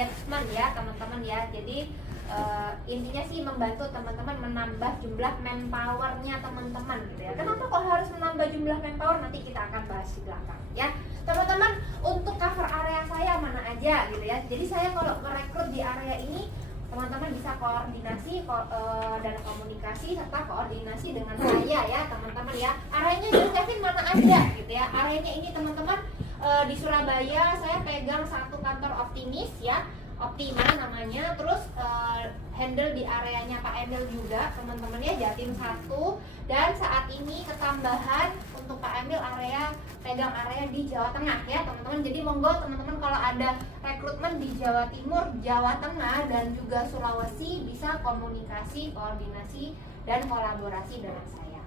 engagement ya teman-teman ya. Jadi intinya sih membantu teman-teman menambah jumlah manpowernya teman-teman gitu ya. Kenapa kok harus menambah jumlah manpower? Nanti kita akan bahas di belakang ya teman-teman. Untuk cover area saya mana aja gitu ya. Jadi saya kalau merekrut di area ini, teman-teman bisa koordinasi dan komunikasi serta koordinasi dengan saya ya teman-teman ya. Areanya Bung Kevin mana aja gitu ya. Areanya ini teman-teman di Surabaya saya pegang satu kantor Optimis ya, Optima namanya. Terus handle di areanya Pak Emil juga teman-teman ya, Jatim 1. Dan saat ini ketambahan untuk Pak Emil pegang area di Jawa Tengah ya teman-teman. Jadi monggo teman-teman kalau ada rekrutmen di Jawa Timur, Jawa Tengah dan juga Sulawesi bisa komunikasi, koordinasi dan kolaborasi dengan saya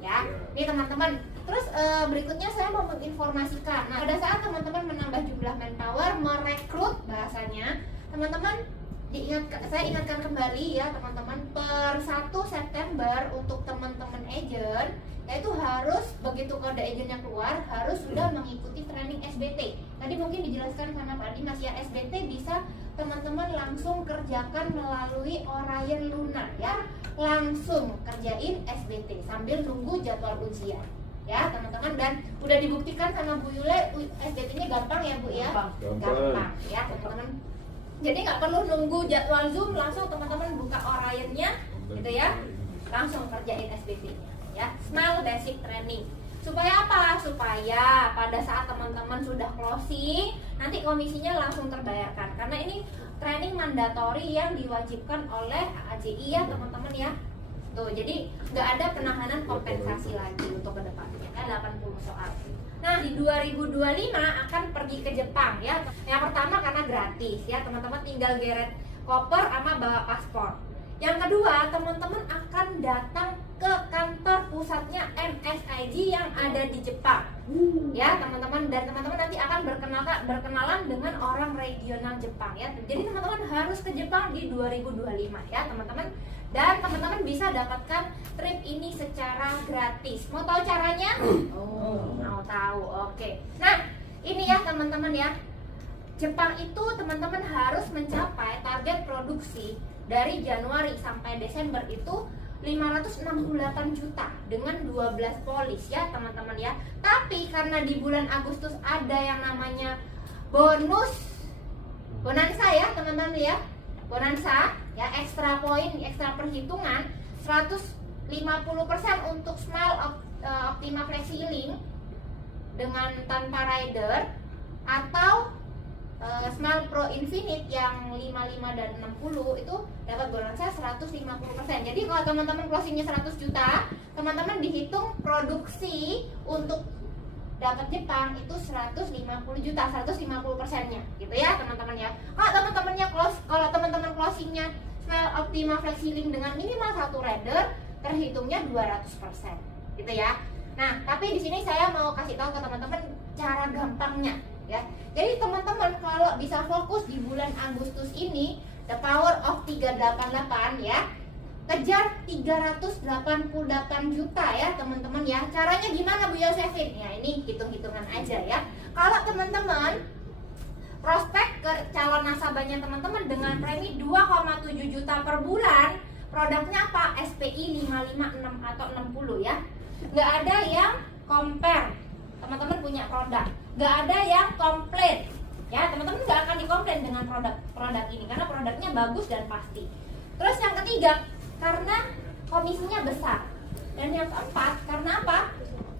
ya. Ini teman-teman. Terus berikutnya saya mau menginformasikan. Nah, pada saat teman-teman menambah jumlah manpower, merekrut bahasanya, teman-teman saya ingatkan kembali ya teman-teman, per 1 September untuk teman-teman agent, yaitu harus begitu kode agentnya keluar harus sudah mengikuti training SBT. Tadi mungkin dijelaskan sama Pak Dimas ya, SBT bisa teman-teman langsung kerjakan melalui Orion Lunar ya, langsung kerjain SBT sambil nunggu jadwal ujian ya teman-teman. Dan udah dibuktikan sama Bu Yule, SBT-nya gampang ya Bu ya, gampang ya teman-teman. Jadi nggak perlu nunggu jadwal Zoom, langsung teman-teman buka Orionnya gitu ya, langsung kerjain SBT-nya ya. Smile Basic Training. Supaya apa? Supaya pada saat teman-teman sudah closing, nanti komisinya langsung terbayarkan. Karena ini training mandatori yang diwajibkan oleh AJI ya teman-teman ya. Tuh, jadi nggak ada penahanan kompensasi lagi untuk kedepannya kan, 80 soal. Nah, di 2025 akan pergi ke Jepang ya. Yang pertama karena gratis ya, teman-teman tinggal geret koper sama bawa paspor. Yang kedua, teman-teman akan datang ke kantor pusatnya MSIG yang ada di Jepang. Ya, teman-teman, dan teman-teman nanti akan berkenalan dengan orang regional Jepang ya. Jadi teman-teman harus ke Jepang di 2025 ya, teman-teman. Dan teman-teman bisa dapatkan trip ini secara gratis. Mau tahu caranya? Mau tahu. Oke. Nah, ini ya teman-teman ya. Jepang itu teman-teman harus mencapai target produksi dari Januari sampai Desember itu 568 juta dengan 12 polis ya teman-teman ya. Tapi karena di bulan Agustus ada yang namanya bonansa ya teman-teman ya, bonansa ya, ekstra poin, ekstra perhitungan 150% untuk Smile Optima Flexi Link dengan tanpa rider, atau Smile Pro Infinite yang 55 dan 60 itu dapat bonusnya 150%. Jadi kalau teman-teman closingnya 100 juta, teman-teman dihitung produksi untuk dapat Jepang itu 150 juta, 150%-nya gitu ya teman-teman ya. Kalau teman-teman closingnya Smile Optima Flexi Link dengan minimal 1 rider, terhitungnya 200% gitu ya. Nah, tapi di sini saya mau kasih tahu ke teman-teman cara gampangnya ya. Jadi teman-teman kalau bisa fokus di bulan Agustus ini, the power of 388 ya, kejar 388 juta ya teman-teman ya. Caranya gimana Bu Yosefin? Ya ini hitung-hitungan aja ya. Kalau teman-teman prospek ke calon nasabahnya teman-teman dengan premi 2,7 juta per bulan, produknya apa? SPI 55, 6 atau 60 ya. Nggak ada yang compare, teman-teman punya produk, nggak ada yang komplain ya, teman-teman nggak akan dikomplain dengan produk ini karena produknya bagus dan pasti. Terus yang ketiga, karena komisinya besar. Dan yang keempat, karena apa?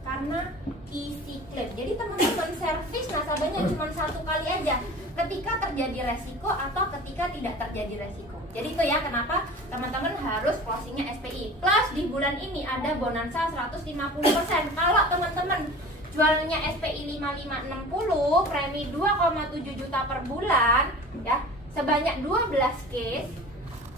Karena easy claim. Jadi teman-teman servis nasabahnya cuma 1 kali aja, ketika terjadi resiko atau ketika tidak terjadi resiko. Jadi itu ya kenapa teman-teman harus closingnya SPI. Plus di bulan ini ada bonansa 150%. Kalau teman-teman jualnya SPI 5560, premi 2,7 juta per bulan ya, sebanyak 12 case,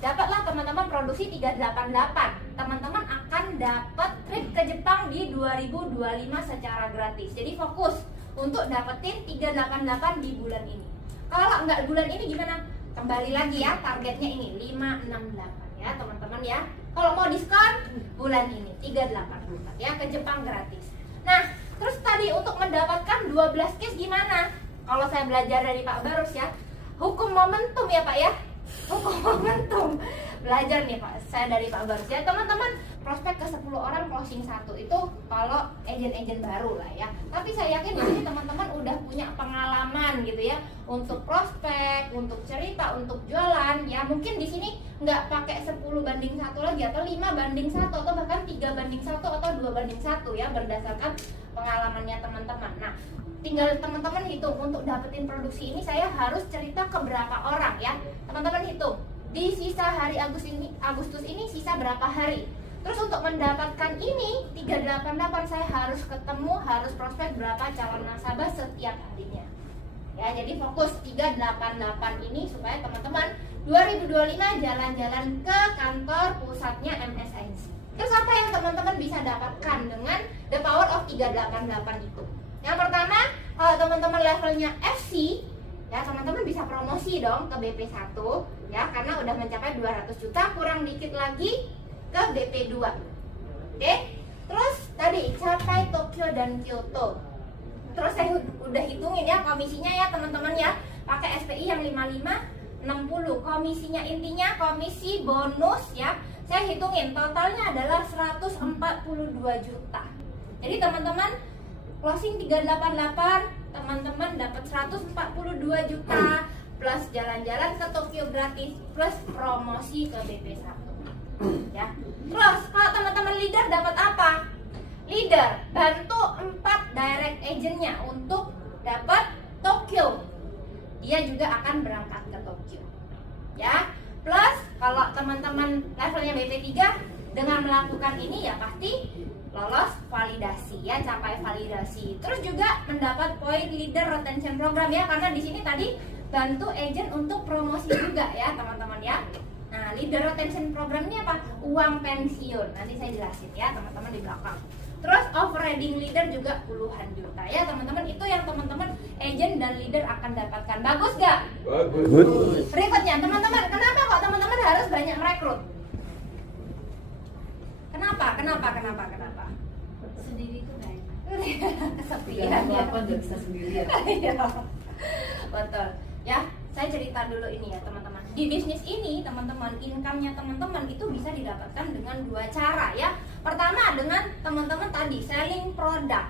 dapatlah teman-teman produksi 388. Teman-teman akan dapat trip ke Jepang di 2025 secara gratis. Jadi fokus untuk dapetin 388 di bulan ini. Kalau nggak bulan ini gimana? Kembali lagi ya, targetnya ini 568 ya teman-teman ya. Kalau mau diskon bulan ini 384 ya, ke Jepang gratis. Nah, terus tadi untuk mendapatkan 12 case gimana? Kalau saya belajar dari Pak Barus ya, hukum momentum ya Pak ya, hukum momentum. Belajar nih Pak, saya dari Pak Barus ya teman-teman. Prospek ke 10 orang closing 1 itu kalau agent-agent baru lah ya. Tapi saya yakin di sini teman-teman udah punya pengalaman gitu ya untuk prospek, untuk cerita, untuk jualan ya. Mungkin di sini nggak pakai 10:1 lagi atau 5:1 atau bahkan 3:1 atau 2:1 ya, berdasarkan pengalamannya teman-teman. Nah, tinggal teman-teman hitung untuk dapetin produksi ini saya harus cerita ke berapa orang ya. Teman-teman hitung di sisa hari Agustus ini sisa berapa hari. Terus untuk mendapatkan ini 388 saya harus ketemu, harus prospek berapa calon nasabah setiap harinya. Ya, jadi fokus 388 ini supaya teman-teman 2025 jalan-jalan ke kantor pusatnya MSIC. Terus apa yang teman-teman bisa dapatkan dengan the power of 388 itu? Yang pertama, kalau teman-teman levelnya FC, ya teman-teman bisa promosi dong ke BP1 ya, karena udah mencapai 200 juta, kurang dikit lagi ke BP2. Oke? Terus tadi capai Tokyo dan Kyoto. Terus saya udah hitungin ya komisinya ya teman-teman ya. Pakai SPI yang 5560. Komisinya intinya komisi bonus ya. Saya hitungin totalnya adalah 142 juta. Jadi teman-teman closing 388, teman-teman dapat 142 juta plus jalan-jalan ke Tokyo gratis plus promosi ke BP1. Ya. Terus kalau teman-teman leader dapat apa? Leader bantu 4 direct agentnya untuk dapat Tokyo. Dia juga akan berangkat ke Tokyo. Ya. Plus kalau teman-teman levelnya BP3 dengan melakukan ini ya pasti lolos validasi ya, capai validasi. Terus juga mendapat poin leader retention program ya, karena di sini tadi bantu agent untuk promosi juga ya teman-teman ya. Nah, leader retention program ini apa? Uang pensiun. Nanti saya jelasin ya teman-teman di belakang. Terus overriding leader juga puluhan juta ya teman-teman. Itu yang teman-teman agent dan leader akan dapatkan. Bagus gak? Bagus. Berikutnya teman-teman, kenapa kok teman-teman harus banyak merekrut? Kenapa? Sendiri itu baik. Kesepian ya. Apa juga bisa sendirian. Iya. Betul. Ya, saya cerita dulu ini ya teman-teman. Di bisnis ini teman-teman, income-nya teman-teman itu bisa didapatkan dengan 2 cara ya. Pertama dengan teman-teman tadi selling produk.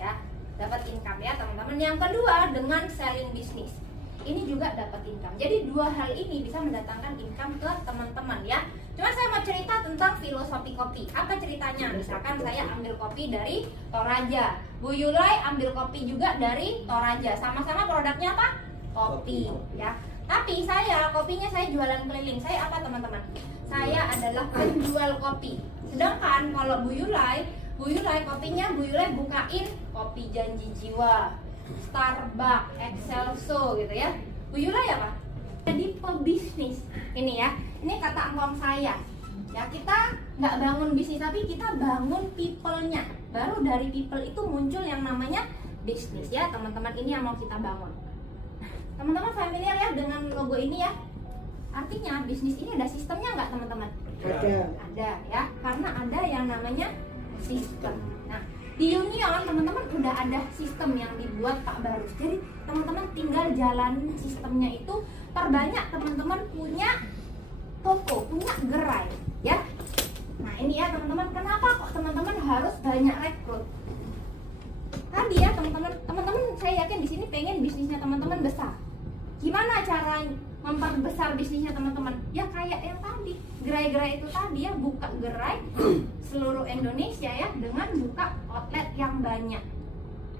Ya, dapat income ya teman-teman. Yang kedua dengan selling bisnis. Ini juga dapat income. Jadi 2 hal ini bisa mendatangkan income ke teman-teman ya. Cuma saya mau cerita tentang filosofi kopi. Apa ceritanya? Misalkan saya ambil kopi dari Toraja, Bu Yulai ambil kopi juga dari Toraja. Sama-sama produknya apa? Kopi ya. Tapi kopinya saya jualan keliling. Saya apa teman-teman? Saya adalah penjual kopi. Sedangkan kalau Bu Yulai kopinya Bu Yulai bukain Kopi Janji Jiwa, Starbucks, Excelso gitu ya. Bu Yulai apa? Jadi pebisnis. Ini ya. Ini kata angkong saya. Ya, kita nggak bangun bisnis tapi kita bangun people-nya. Baru dari people itu muncul yang namanya bisnis ya, teman-teman. Ini yang mau kita bangun. Nah, teman-teman familiar ya dengan logo ini ya? Artinya bisnis ini ada sistemnya nggak teman-teman? Ada ya, karena ada yang namanya sistem. Nah, di Union teman-teman udah ada sistem yang dibuat Pak Barus. Jadi teman-teman tinggal jalan sistemnya itu. Perbanyak teman-teman punya toko, punya gerai ya. Nah ini ya teman-teman, kenapa kok teman-teman harus banyak rekrut? Tadi ya teman-teman saya yakin di sini pengen bisnisnya teman-teman besar. Gimana cara memperbesar bisnisnya teman-teman? Ya kayak yang tadi, gerai-gerai itu tadi ya, buka gerai seluruh Indonesia ya, dengan buka outlet yang banyak.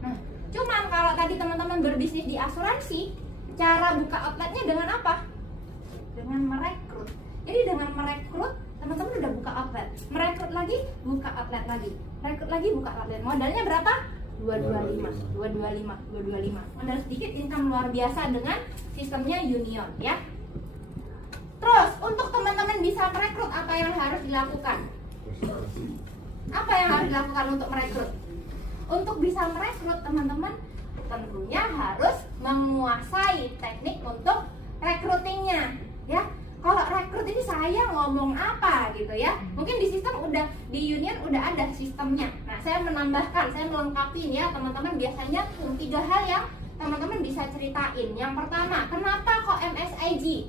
Nah, cuman kalau tadi teman-teman berbisnis di asuransi, cara buka outletnya dengan apa? Dengan merekrut. Jadi dengan merekrut, teman-teman udah buka outlet. Merekrut lagi, buka outlet lagi. Rekrut lagi, buka outlet. Modalnya berapa? 225. Modal sedikit, income luar biasa dengan sistemnya Union ya. Terus untuk teman-teman bisa merekrut, apa yang harus dilakukan? Apa yang harus dilakukan untuk merekrut? Untuk bisa merekrut teman-teman tentunya harus menguasai teknik untuk recruitingnya ya. Kalau rekrut ini saya ngomong apa gitu ya, mungkin di sistem udah, di Union udah ada sistemnya. Nah saya menambahkan, saya melengkapi ya teman-teman. Biasanya 3 hal yang teman-teman bisa ceritain. Yang pertama, kenapa kok MSIG?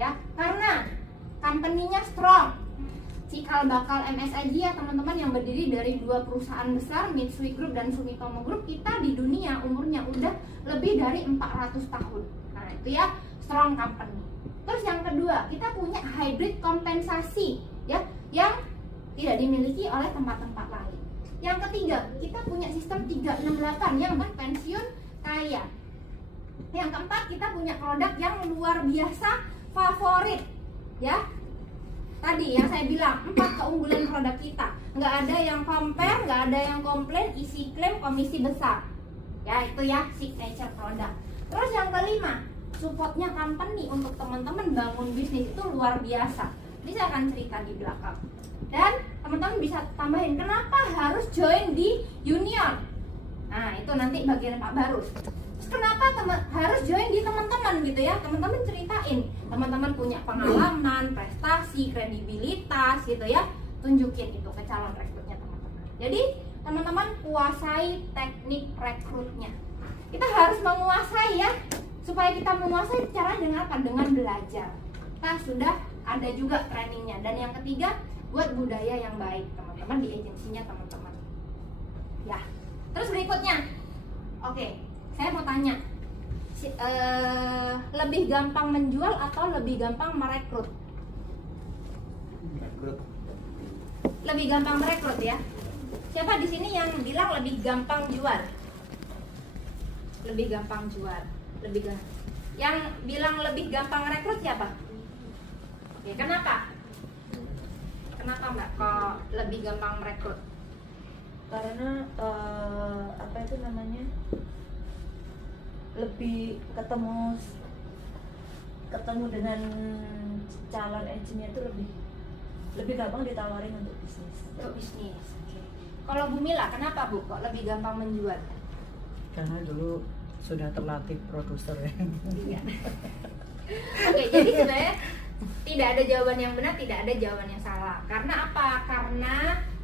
Ya, karena company-nya strong. Cikal bakal MSIG ya teman-teman, yang berdiri dari 2 perusahaan besar, Mitsui Group dan Sumitomo Group. Kita di dunia umurnya udah lebih dari 400 tahun. Nah itu ya, strong company. Terus yang kedua, kita punya hybrid kompensasi ya, yang tidak dimiliki oleh tempat-tempat lain. Yang ketiga, kita punya sistem 368 yang berpensiun kaya. Yang keempat, kita punya produk yang luar biasa favorit ya. Tadi yang saya bilang 4 keunggulan produk kita, nggak ada yang compare, nggak ada yang komplain, isi klaim, komisi besar ya, itu ya signature product. Terus yang kelima, supportnya company untuk teman-teman bangun bisnis itu luar biasa. Ini saya akan cerita di belakang. Dan teman-teman bisa tambahin kenapa harus join di union. Nah itu nanti bagian Pak Barus. Terus kenapa harus join di teman-teman gitu ya. Teman-teman ceritain, teman-teman punya pengalaman, prestasi, kredibilitas gitu ya. Tunjukin itu ke calon rekrutnya teman-teman. Jadi teman-teman kuasai teknik rekrutnya. Kita harus menguasai ya. Supaya kita menguasai cara dengan apa? Dengan belajar. Kita sudah ada juga trainingnya. Dan yang ketiga, buat budaya yang baik teman-teman di agensinya teman-teman ya. Terus berikutnya, oke, saya mau tanya, lebih gampang menjual atau lebih gampang merekrut? Lebih gampang merekrut ya. Siapa di sini yang bilang lebih gampang jual? Lebih gampang jual. Yang bilang lebih gampang rekrut siapa? Oke, kenapa? Kenapa Mbak kok lebih gampang merekrut? Karena apa itu namanya, lebih ketemu dengan calon agentnya itu lebih gampang ditawarin untuk bisnis. Untuk bisnis. Oke. Kalau Bu Mila, kenapa Bu kok lebih gampang menjual? Karena dulu sudah terlatih produser ya. Iya. Oke, jadi sebenarnya tidak ada jawaban yang benar, tidak ada jawaban yang salah. Karena apa? Karena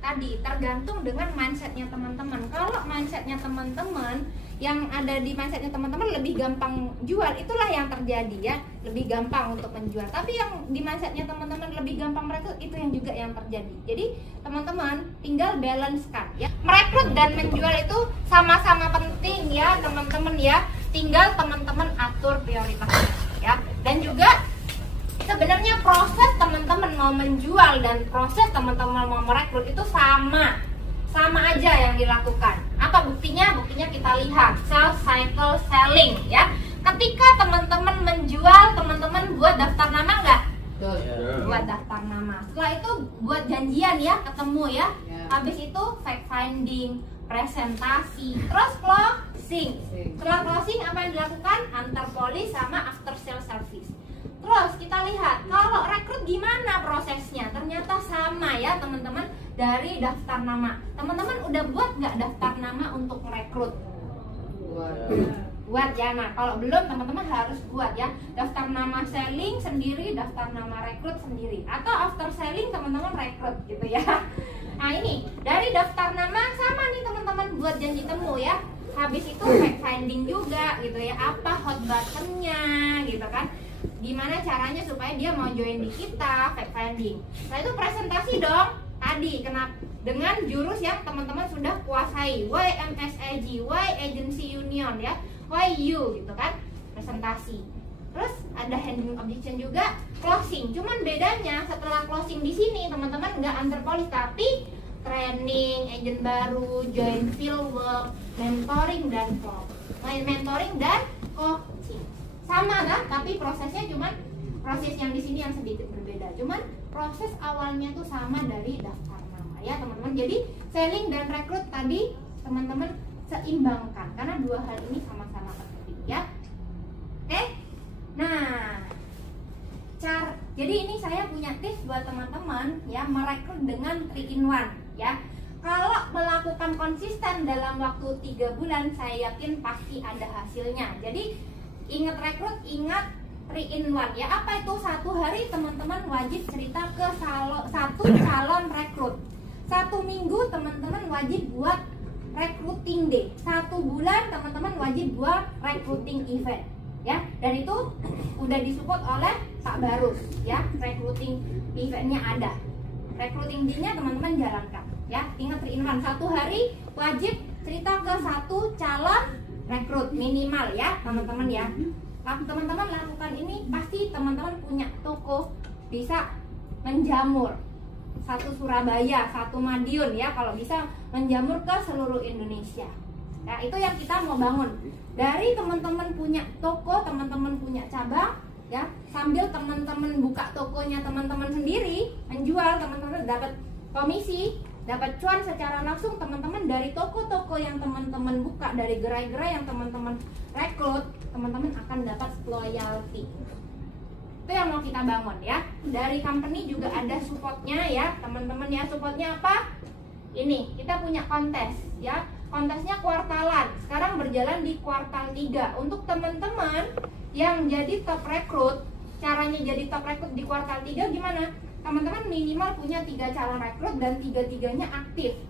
tadi tergantung dengan mindsetnya teman-teman. Kalau mindsetnya teman-teman, yang ada di mindsetnya teman-teman lebih gampang jual, itulah yang terjadi ya, lebih gampang untuk menjual. Tapi yang di mindsetnya teman-teman lebih gampang merekrut, itu yang juga yang terjadi. Jadi teman-teman tinggal balance kan ya. Merekrut dan menjual itu sama-sama penting ya teman-teman ya. Tinggal teman-teman atur prioritasnya ya. Dan juga sebenarnya proses teman-teman mau menjual dan proses teman-teman mau merekrut itu sama aja yang dilakukan. Apa buktinya? Buktinya kita lihat sales cycle selling ya. Ketika teman-teman menjual, teman-teman buat daftar nama nggak? Buat daftar nama. Setelah itu buat janjian ya, ketemu ya. Habis itu fact finding, presentasi, terus closing. Setelah closing apa yang dilakukan? Antar polis sama after sales service. Terus kita lihat kalau rekrut gimana prosesnya. Ternyata sama ya teman-teman, dari daftar nama. Teman-teman udah buat nggak daftar nama untuk merekrut? Buat ya. Nah kalau belum, teman-teman harus buat ya. Daftar nama selling sendiri, daftar nama rekrut sendiri. Atau after selling teman-teman rekrut gitu ya. Nah ini dari daftar nama sama nih teman-teman, buat janji temu ya. Habis itu fact finding juga gitu ya. Apa hot buttonnya gitu kan. Gimana caranya supaya dia mau join di kita, fact finding. Nah itu presentasi dong. Tadi kenapa? Dengan jurus yang teman-teman sudah kuasai. Why MSIG, why agency union ya, why you gitu kan. Presentasi. Terus ada handling objection juga, closing. Cuman bedanya setelah closing di sini teman-teman nggak antar polis, tapi training, agent baru, join field work, mentoring dan coaching. Sama kan? Tapi prosesnya cuman proses yang di sini yang sedikit berbeda. Cuman proses awalnya tuh sama dari daftar nama ya teman-teman. Jadi selling dan rekrut tadi teman-teman seimbangkan karena dua hal ini sama-sama penting ya. Oke? Nah, jadi ini saya punya tips buat teman-teman ya, merekrut dengan 3-in-1 ya. Kalau melakukan konsisten dalam waktu 3 bulan, saya yakin pasti ada hasilnya. Jadi ingat rekrut, ingat 3-in-1 ya. Apa itu? Satu hari teman-teman wajib cerita ke satu calon rekrut. 1 minggu teman-teman wajib buat recruiting day. 1 bulan teman-teman wajib buat recruiting event ya, dan itu udah disupport oleh Pak Barus ya. Recruiting eventnya ada, recruiting day-nya teman-teman jalankan ya. Ingat 3 in 1, 1 hari wajib cerita ke 1 calon rekrut minimal ya teman-teman ya. Teman-teman lakukan ini, pasti teman-teman punya toko bisa menjamur, 1 Surabaya, 1 Madiun ya, kalau bisa menjamur ke seluruh Indonesia. Nah, itu yang kita mau bangun. Dari teman-teman punya toko, teman-teman punya cabang ya, sambil teman-teman buka tokonya teman-teman sendiri, menjual, teman-teman dapat komisi, dapat cuan secara langsung. Teman-teman dari toko-toko yang teman-teman buka, dari gerai-gerai yang teman-teman rekrut, teman-teman akan dapat loyalty. Itu yang mau kita bangun ya. Dari company juga ada supportnya ya teman-teman ya. Supportnya apa? Ini kita punya kontes ya. Kontesnya kuartalan, sekarang berjalan di kuartal 3. Untuk teman-teman yang jadi top rekrut, caranya jadi top rekrut di kuartal 3 gimana? Teman-teman minimal punya 3 calon rekrut dan 3-3-nya aktif.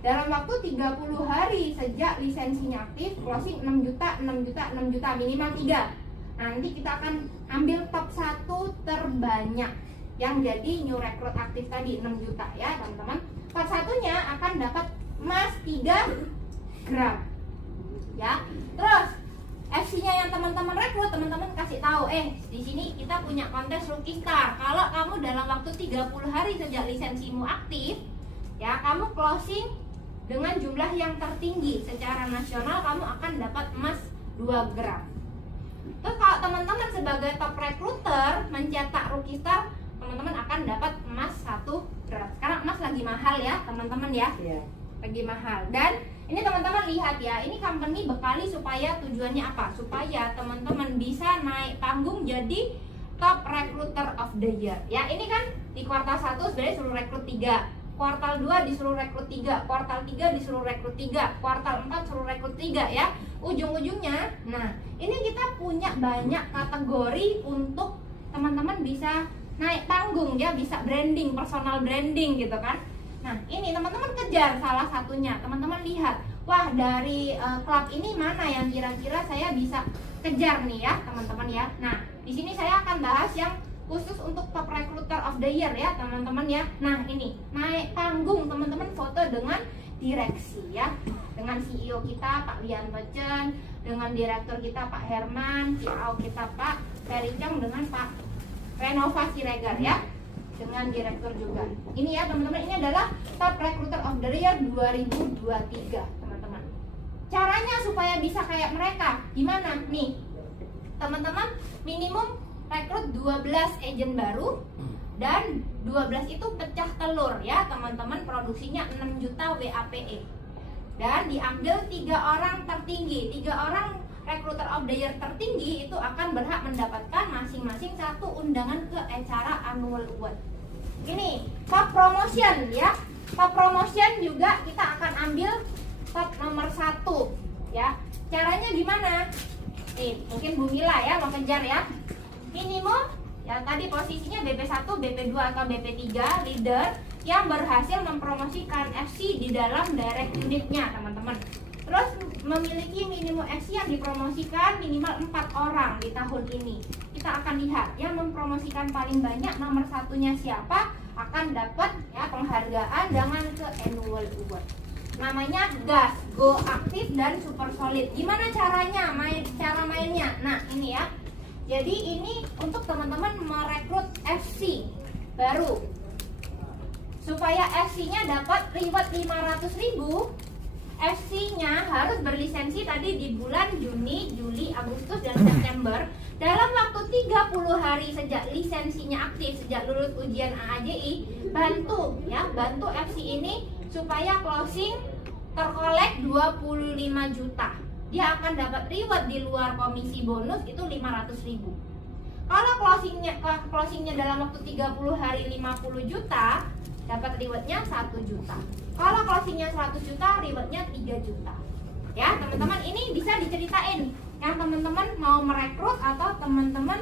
Dalam waktu 30 hari sejak lisensinya aktif, closing 6 juta, 6 juta, 6 juta, minimal 3. Nanti kita akan ambil top 1 terbanyak yang jadi new rekrut aktif tadi 6 juta ya teman-teman. Top 1-nya akan dapat emas 3 gram ya. Terus FC-nya yang teman-teman rekrut, teman-teman kasih tahu, di sini kita punya kontes Rookie Star. Kalau kamu dalam waktu 30 hari sejak lisensimu aktif ya, kamu closing dengan jumlah yang tertinggi secara nasional, kamu akan dapat emas 2 gram. Terus kalau teman-teman sebagai top recruiter mencetak Rookie Star, teman-teman akan dapat emas 1 gram. Sekarang emas lagi mahal ya teman-teman ya. Iya. Lagi mahal. Dan ini teman-teman lihat ya, ini company bekali supaya tujuannya apa? Supaya teman-teman bisa naik panggung jadi top recruiter of the year ya. Ini kan di kuartal 1 sebenarnya suruh rekrut 3, kuartal 2 disuruh rekrut 3, kuartal 3 disuruh rekrut 3, kuartal 4 suruh rekrut 3 ya. Ujung-ujungnya, nah ini kita punya banyak kategori untuk teman-teman bisa naik panggung ya, bisa branding, personal branding gitu kan. Nah ini teman-teman kejar salah satunya, teman-teman lihat, wah dari klub ini mana yang kira-kira saya bisa kejar nih ya teman-teman ya. Nah di sini saya akan bahas yang khusus untuk top recruiter of the year ya teman-teman ya. Nah ini naik panggung, teman-teman foto dengan direksi ya, dengan CEO kita Pak Lianto Chen, dengan direktur kita Pak Herman, CIO kita Pak Ferry Chang, dengan Pak Renovasi Regar ya, dengan direktur juga. Ini ya teman-teman, ini adalah top recruiter of the year 2023 teman-teman. Caranya supaya bisa kayak mereka gimana nih teman-teman? Minimum rekrut 12 agent baru, dan 12 itu pecah telur ya teman-teman, produksinya 6 juta WAPE, dan diambil 3 orang tertinggi. 3 orang recruiter of the year tertinggi itu akan berhak mendapatkan masing-masing 1 undangan ke acara annual award. Ini top promotion ya, top promotion juga kita akan ambil top nomor 1 ya. Caranya gimana? Nih mungkin Bu Mila ya mau kejar ya. Minimum ya tadi posisinya BP1, BP2 atau BP3 leader yang berhasil mempromosikan FC di dalam direct unitnya teman-teman. Terus memiliki minimum FC yang dipromosikan minimal 4 orang di tahun ini. Kita akan lihat yang mempromosikan paling banyak, nomor 1-nya siapa, akan dapat ya penghargaan dengan ke annual award. Namanya Gas, Go Aktif dan Super Solid. Gimana caranya? Cara mainnya. Nah ini ya. Jadi ini untuk teman-teman merekrut FC baru, supaya FC-nya dapat reward 500.000. FC-nya harus berlisensi tadi di bulan Juni, Juli, Agustus, dan September. Dalam waktu 30 hari sejak lisensinya aktif, sejak lulus ujian AAJI, bantu FC ini supaya closing terkolek 25 juta. Dia akan dapat reward di luar komisi bonus itu 500.000. Kalau closingnya dalam waktu 30 hari 50 juta, dapat rewardnya 1 juta. Kalau closingnya 100 juta, rewardnya 3 juta. Ya teman-teman, ini bisa diceritain yang teman-teman mau merekrut atau teman-teman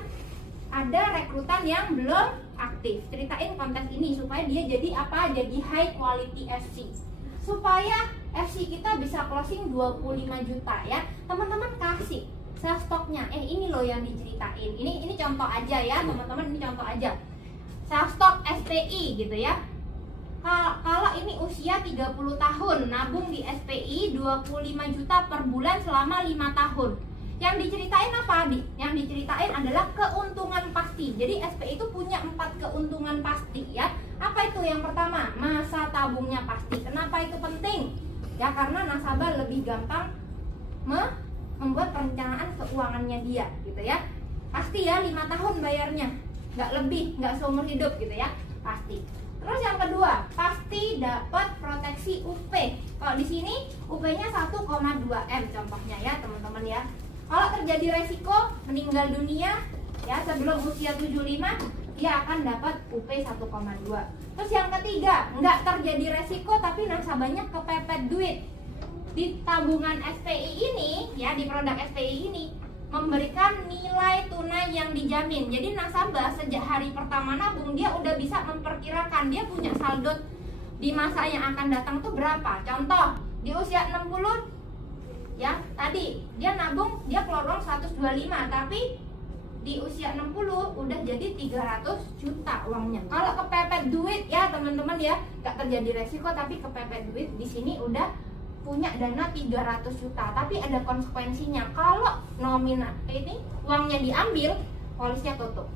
ada rekrutan yang belum aktif. Ceritain kontes ini supaya dia jadi apa? Jadi high quality FC. Supaya FC kita bisa closing 25 juta ya. Teman-teman kasih sales stoknya. Ini loh yang diceritain. Ini contoh aja ya, teman-teman, ini contoh aja. Sales stok SPI gitu ya. Kalau ini usia 30 tahun, nabung di SPI 25 juta per bulan selama 5 tahun. Yang diceritain apa? Yang diceritain adalah keuntungan pasti. Jadi SPI itu punya 4 keuntungan pasti ya. Apa itu? Yang pertama, masa tabungnya pasti. Kenapa itu penting? Ya karena nasabah lebih gampang membuat perencanaan keuangannya dia gitu ya. Pasti ya 5 tahun bayarnya. Nggak lebih, nggak seumur hidup gitu ya. Pasti. Terus yang kedua, pasti dapat proteksi UP. Kalau di sini UP-nya 1,2 M contohnya ya teman-teman ya. Kalau terjadi resiko meninggal dunia ya sebelum usia 75, dia akan dapat UP 1,2. Terus yang ketiga, nggak terjadi resiko tapi nasabahnya kepepet duit. Di tabungan SPI ini ya, di produk SPI ini memberikan nilai tunai yang dijamin. Jadi nasabah sejak hari pertama nabung dia udah bisa memperkirakan dia punya saldo di masa yang akan datang tuh berapa. Contoh, di usia 60 ya, tadi dia nabung, dia keluar uang 125, tapi di usia 60 udah jadi 300 juta uangnya. Kalau kepepet duit ya teman-teman ya, gak terjadi resiko tapi kepepet duit, di sini udah punya dana 300 juta, tapi ada konsekuensinya. Kalau nominal ini uangnya diambil, polisnya tutup.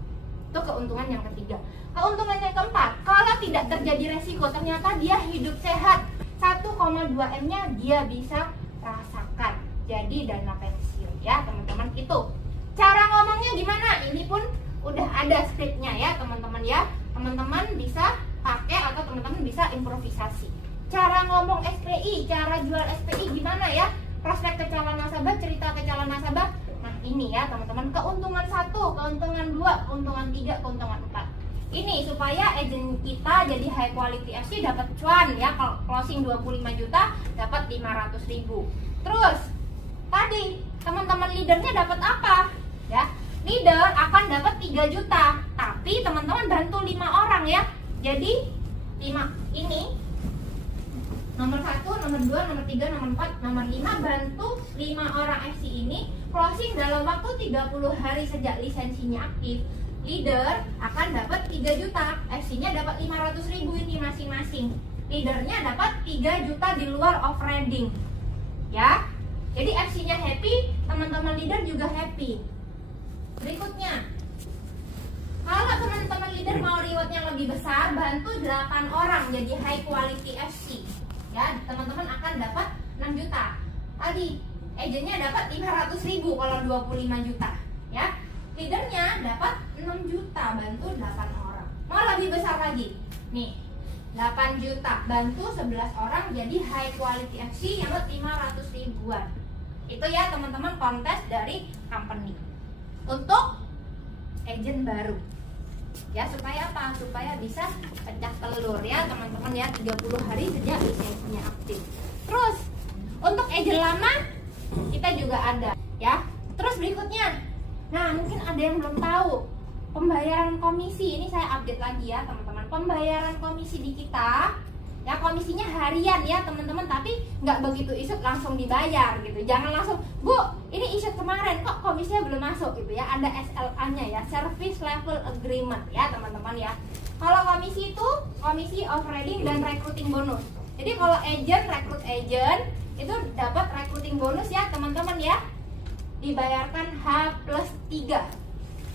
Itu keuntungan yang ketiga. Keuntungan yang keempat, kalau tidak terjadi resiko, ternyata dia hidup sehat, 1,2 M-nya dia bisa rasakan jadi dana pensiun ya teman-teman. Itu cara ngomongnya gimana, ini pun udah ada skripnya ya teman-teman ya. Teman-teman bisa pakai atau teman-teman bisa improvisasi. Cara ngomong SPI, cara jual SPI gimana ya, prospek ke calon nasabah, cerita ke calon nasabah. Nah ini ya teman-teman, keuntungan 1, keuntungan 2, keuntungan 3, keuntungan 4. Ini supaya agent kita jadi high quality FC dapat cuan ya. Kalau closing 25 juta dapat 500.000. Terus tadi teman-teman leadernya dapat apa? Ya, leader akan dapat 3 juta. Tapi teman-teman bantu 5 orang ya. Jadi 5 ini nomor 1, nomor 2, nomor 3, nomor 4, nomor 5 bantu 5 orang FC ini closing dalam waktu 30 hari sejak lisensinya aktif. Leader akan dapat 3 juta, FC-nya dapat 500.000 ini masing-masing. Leadernya dapat 3 juta di luar off-roading. Ya. Jadi FC-nya happy, teman-teman leader juga happy. Berikutnya, kalau teman-teman leader mau rewardnya lebih besar, bantu 8 orang jadi high quality FC. Ya, teman-teman akan dapat 6 juta. Tadi agentnya dapat 500.000 kalau 25 juta. Ya, leadernya dapat 6 juta, bantu 8 orang. Mau lebih besar lagi, nih 8 juta, bantu 11 orang jadi high quality FC yang dapat 500 ribuan. Itu ya teman-teman kontes dari company untuk agent baru. Ya supaya apa? Supaya bisa pecah telur ya teman-teman ya, 30 hari sejak lisensinya aktif. Terus untuk agent lama kita juga ada ya. Terus berikutnya, nah mungkin ada yang belum tahu, pembayaran komisi ini saya update lagi ya teman-teman. Pembayaran komisi di kita ya, komisinya harian ya teman-teman, tapi nggak begitu isut langsung dibayar gitu. Jangan langsung, Bu ini isut kemarin kok komisinya belum masuk gitu ya. Ada SLA-nya ya, Service Level Agreement ya teman-teman ya. Kalau komisi itu komisi off-roading dan recruiting bonus. Jadi kalau agent rekrut agent itu dapat recruiting bonus ya teman-teman ya, dibayarkan H+3.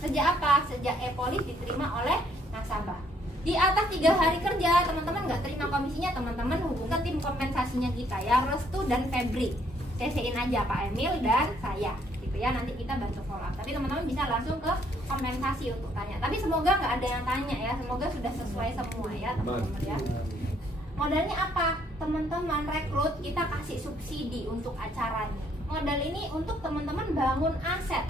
Sejak apa? Sejak e-polis diterima oleh nasabah. Di atas 3 hari kerja teman-teman nggak terima komisinya, teman-teman hubungkan tim kompensasinya kita ya, Restu dan Febri. CC-in aja Pak Emil dan saya gitu ya, nanti kita bantu follow up. Tapi teman-teman bisa langsung ke kompensasi untuk tanya. Tapi semoga nggak ada yang tanya ya, semoga sudah sesuai semua ya teman-teman ya. Modalnya apa? Teman-teman rekrut kita kasih subsidi untuk acaranya. Modal ini untuk teman-teman bangun aset.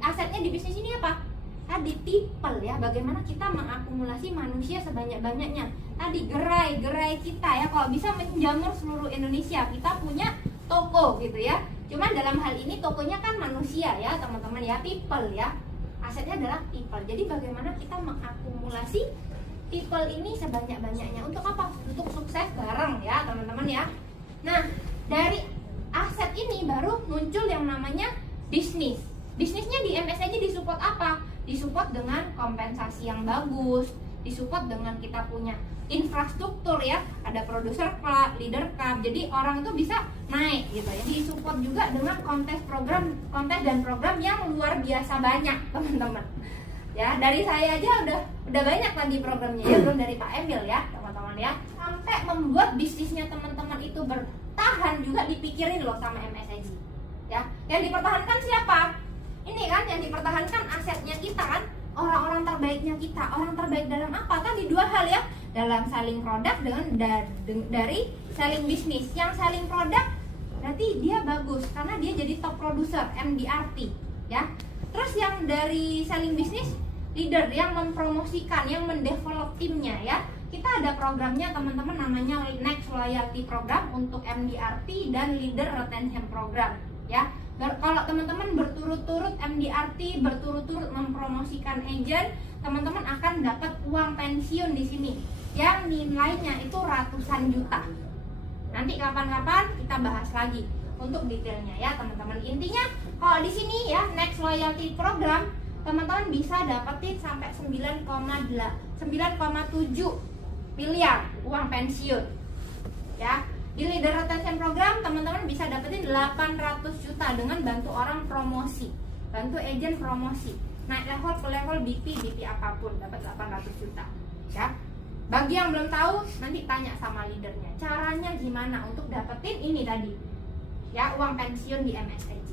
Asetnya di bisnis ini apa? Tadi people ya, bagaimana kita mengakumulasi manusia sebanyak-banyaknya. Tadi gerai kita ya, kalau bisa menjamur seluruh Indonesia. Kita punya toko gitu ya. Cuman dalam hal ini tokonya kan manusia ya teman-teman ya, people ya. Asetnya adalah people. Jadi bagaimana kita mengakumulasi people ini sebanyak-banyaknya. Untuk apa? Untuk sukses bareng ya teman-teman ya. Nah, dari aset ini baru muncul yang namanya bisnis. Bisnisnya di MS aja disupport apa? Disupport dengan kompensasi yang bagus, disupport dengan kita punya infrastruktur ya, ada produser club, leader club, jadi orang itu bisa naik gitu ya. Disupport juga dengan kontes dan program yang luar biasa banyak teman-teman. Ya, dari saya aja udah banyak tadi programnya ya, belum dari Pak Emil ya teman-teman ya. Sampai membuat bisnisnya teman-teman itu bertahan juga dipikirin loh sama MSIG. Ya, yang dipertahankan siapa? Ini kan yang dipertahankan asetnya kita kan, orang-orang terbaiknya kita. Orang terbaik dalam apa? Kan di dua hal ya, dalam selling produk dengan dari selling bisnis. Yang selling produk berarti dia bagus karena dia jadi top producer MDRT ya. Terus yang dari selling bisnis, leader yang mempromosikan, yang mendevelop timnya ya. Kita ada programnya teman-teman namanya Next Loyalty Program untuk MDRT dan Leader Retention Program ya. Kalau teman-teman berturut-turut MDRT, berturut-turut mempromosikan agent, teman-teman akan dapat uang pensiun di sini yang nilainya itu ratusan juta. Nanti kapan-kapan kita bahas lagi untuk detailnya ya teman-teman. Intinya kalau di sini ya Next Loyalty Program, teman-teman bisa dapetin sampai 9,7 miliar uang pensiun ya. Di Leader Retention Program teman-teman bisa dapetin 800 juta dengan bantu orang promosi, bantu agent promosi, naik level ke level BP apapun dapat 800 juta ya. Bagi yang belum tahu nanti tanya sama leadernya caranya gimana untuk dapetin ini tadi ya, uang pensiun di MSIG.